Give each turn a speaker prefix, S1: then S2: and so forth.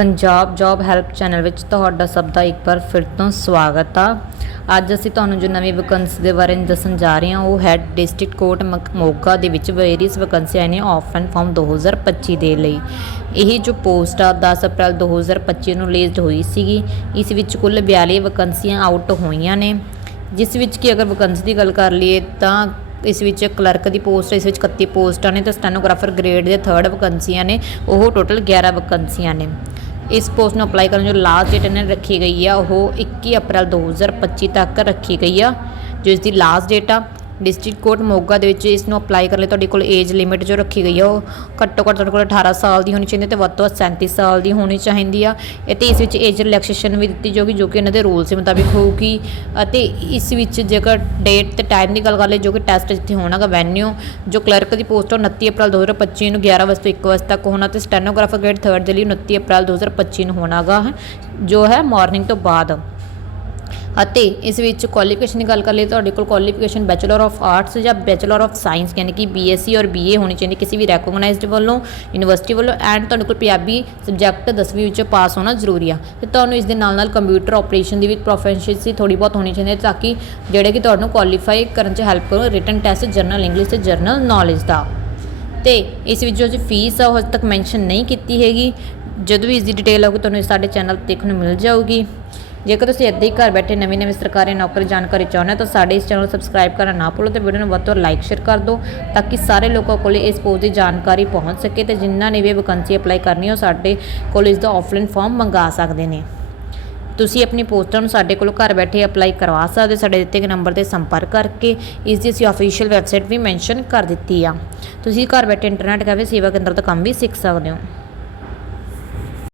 S1: Punjab job help channel ਵਿੱਚ ਤੁਹਾਡਾ ਸਭ ਦਾ ਇੱਕ ਵਾਰ ਫਿਰ ਤੋਂ ਸਵਾਗਤ ਆ। ਅੱਜ ਅਸੀਂ ਤੁਹਾਨੂੰ ਜੋ ਨਵੀਂ ਵੈਕੈਂਸੀ ਦੇ ਬਾਰੇ ਦੱਸਣ ਜਾ ਰਹੇ ਹਾਂ, ਉਹ ਹੈ ਡਿਸਟ੍ਰਿਕਟ ਕੋਰਟ ਮਕ- ਮੋਗਾ ਦੇ ਵਿੱਚ ਵੇਰੀਅਸ ਵੈਕੈਂਸੀਆਂ ਨੇ ਆਫਨ ਫਾਰਮ 2025 ਦੇ ਲਈ। ਇਹ ਜੋ ਪੋਸਟ ਆ 10 ਅਪ੍ਰੈਲ 2025 ਨੂੰ ਰਿਲੀਜ਼ਡ ਹੋਈ ਸੀਗੀ, ਇਸ ਵਿੱਚ ਕੁੱਲ 42 ਵੈਕੈਂਸੀਆਂ ਆਊਟ ਹੋਈਆਂ ਨੇ। ਜਿਸ ਵਿੱਚ ਕਿ ਅਗਰ ਵੈਕੈਂਸੀ ਦੀ ਗੱਲ ਕਰ ਲਈਏ ਤਾਂ ਇਸ ਵਿੱਚ ਕਲਰਕ ਦੀ ਪੋਸਟ ਇਸ ਵਿੱਚ 31 ਪੋਸਟਾਂ ਨੇ ਤੇ ਸਟੈਨੋਗ੍ਰਾਫਰ ਗ੍ਰੇਡ ਦੇ 3rd ਵੈਕੈਂਸੀਆਂ ਨੇ, ਉਹ ਟੋਟਲ 11 ਵੈਕੈਂਸੀਆਂ ਨੇ। ਇਸ ਪੋਸਟ ਨੂੰ ਅਪਲਾਈ ਕਰਨ ਜੋ ਲਾਸਟ ਡੇਟ ਇਹਨਾਂ ਨੇ ਰੱਖੀ ਗਈ ਆ, ਉਹ 21 ਅਪ੍ਰੈਲ 2025 ਤੱਕ ਰੱਖੀ ਗਈ ਆ, ਜੋ ਇਸ ਦੀ ਲਾਸਟ ਡੇਟ ਆ। ਡਿਸਟ੍ਰਿਕਟ ਕੋਰਟ ਮੋਗਾ ਦੇ ਵਿੱਚ ਇਸ ਨੂੰ ਅਪਲਾਈ ਕਰਨ ਲਈ ਤੁਹਾਡੇ ਕੋਲ ਏਜ ਲਿਮਿਟ ਜੋ ਰੱਖੀ ਗਈ ਆ, ਉਹ ਘੱਟੋ ਘੱਟ ਤੁਹਾਡੇ ਕੋਲ 18 ਸਾਲ ਦੀ ਹੋਣੀ ਚਾਹੀਦੀ ਤੇ ਵੱਧ ਤੋਂ ਵੱਧ 37 ਸਾਲ ਦੀ ਹੋਣੀ ਚਾਹੀਦੀ ਆ। ਅਤੇ ਇਸ ਵਿੱਚ ਏਜ ਰਿਲੈਕਸੇਸ਼ਨ ਵੀ ਦਿੱਤੀ ਜਾਊਗੀ ਜੋ ਕਿ ਇਹਨਾਂ ਦੇ ਰੂਲਸ ਦੇ ਮੁਤਾਬਿਕ ਹੋਊਗੀ। ਅਤੇ ਇਸ ਵਿੱਚ ਜੇਕਰ ਡੇਟ ਤੇ ਟਾਈਮ ਦੀ ਗੱਲ ਕਰ ਲਈ ਜੋ ਕਿ ਟੈਸਟ ਜਿੱਥੇ ਹੋਣਾਗਾ ਵੈਨਿਊ, ਜੋ ਕਲਰਕ ਦੀ ਪੋਸਟ ਉਹ 29 ਅਪ੍ਰੈਲ 2025 ਨੂੰ 11 ਵਜੇ ਤੋਂ 1 ਵਜੇ ਤੱਕ ਹੋਣਾ ਤੇ ਸਟੈਨੋਗ੍ਰਾਫਰ ਗ੍ਰੇਡ 3rd ਦੇ ਲਈ 29 ਅਪ੍ਰੈਲ 2025 ਨੂੰ ਹੋਣਾਗਾ, ਜੋ ਹੈ ਮਾਰਨਿੰਗ ਤੋਂ ਬਾਅਦ। ਅਤੇ ਇਸ ਵਿੱਚ ਕੁਆਲੀਫਿਕੇਸ਼ਨ ਦੀ ਗੱਲ ਕਰ ਲਈ ਤੁਹਾਡੇ ਕੋਲ ਕੁਆਲੀਫਿਕੇਸ਼ਨ ਬੈਚਲਰ ਆਫ ਆਰਟਸ ਜਾਂ ਬੈਚਲਰ ਆਫ ਸਾਇੰਸ ਯਾਨੀ ਕਿ ਬੀਐਸਸੀ ਔਰ ਬੀਏ ਹੋਣੀ ਚਾਹੀਦੀ, ਕਿਸੇ ਵੀ ਰੈਕੋਗਨਾਈਜ਼ਡ ਵੱਲੋਂ ਯੂਨੀਵਰਸਿਟੀ ਵੱਲੋਂ ਐਂਡ ਤੁਹਾਡੇ ਕੋਲ ਪੰਜਾਬੀ ਸਬਜੈਕਟ 10ਵੀਂ ਵਿੱਚ ਪਾਸ ਹੋਣਾ ਜ਼ਰੂਰੀ ਆ। ਤੇ ਤੁਹਾਨੂੰ ਇਸ ਦੇ ਨਾਲ ਨਾਲ ਕੰਪਿਊਟਰ ਆਪਰੇਸ਼ਨ ਦੀ ਵੀ ਪ੍ਰੋਫੈਸ਼ਨਸੀ ਥੋੜੀ ਬਹੁਤ ਹੋਣੀ ਚਾਹੀਦੀ ਹੈ ਤਾਂ ਕਿ ਜਿਹੜੇ ਕਿ ਤੁਹਾਨੂੰ ਕੁਆਲੀਫਾਈ ਕਰਨ 'ਚ ਹੈਲਪ ਕਰੋ ਰਿਟਨ ਟੈਸਟ ਜਰਨਲ ਇੰਗਲਿਸ਼ ਤੇ ਜਰਨਲ ਨੌਲੇਜ ਦਾ। ਤੇ ਇਸ ਵਿੱਚ ਜੋ ਫੀਸ ਆ, ਉਹ ਹਜੇ ਤੱਕ ਮੈਂਸ਼ਨ ਨਹੀਂ ਕੀਤੀ ਹੈਗੀ। ਜਦੋਂ ਵੀ ਇਸ ਦੀ ਡਿਟੇਲ ਆਊਗੀ, ਤੁਹਾਨੂੰ ਸਾਡੇ ਚੈਨਲ ਤੇ ਦੇਖਣ ਨੂੰ ਮਿਲ ਜਾਊਗੀ। ਜੇਕਰ ਤੁਸੀਂ ਇੱਦਾਂ ਹੀ ਘਰ ਬੈਠੇ ਨਵੀਂ ਨਵੀਂ ਸਰਕਾਰੀ ਨੌਕਰੀ ਜਾਣਕਾਰੀ ਚਾਹੁੰਦੇ ਹੋ ਤਾਂ ਸਾਡੇ ਇਸ ਚੈਨਲ ਨੂੰ ਸਬਸਕ੍ਰਾਈਬ ਕਰਨਾ ਨਾ ਭੁੱਲੋ ਤੇ ਵੀਡੀਓ ਨੂੰ ਵੱਧ ਤੋਂ ਲਾਈਕ ਸ਼ੇਅਰ ਕਰ ਦਿਓ ਤਾਂ ਕਿ ਸਾਰੇ ਲੋਕਾਂ ਕੋਲ ਇਸ ਪੋਸਟ ਦੀ ਜਾਣਕਾਰੀ ਪਹੁੰਚ ਸਕੇ ਤੇ ਜਿਨ੍ਹਾਂ ਨੇ ਵੀ ਵੈਕੈਂਸੀ ਅਪਲਾਈ ਕਰਨੀ ਹੈ, ਉਹ ਸਾਡੇ ਕੋਲ ਇਸ ਦਾ ਆਫਲਾਈਨ ਫਾਰਮ ਮੰਗਾ ਸਕਦੇ ਨੇ। ਤੁਸੀਂ ਆਪਣੀ ਪੋਸਟਾਂ ਨੂੰ ਸਾਡੇ ਕੋਲ ਘਰ ਬੈਠੇ ਅਪਲਾਈ ਕਰਵਾ ਸਕਦੇ ਹੋ, ਸਾਡੇ ਦਿੱਤੇ ਗਏ ਨੰਬਰ ਤੇ ਸੰਪਰਕ ਕਰਕੇ। ਇਸ ਦੀ ਅਸੀਂ ਅਫੀਸ਼ੀਅਲ ਵੈਬਸਾਈਟ ਵੀ ਮੈਂਸ਼ਨ ਕਰ ਦਿੱਤੀ ਆ। ਤੁਸੀਂ ਘਰ ਬੈਠੇ ਇੰਟਰਨੈਟ ਕੈਫੇ ਸੇਵਾ ਕੇਂਦਰ ਤੋਂ ਕੰਮ ਵੀ ਸਿੱਖ ਸਕਦੇ ਹੋ।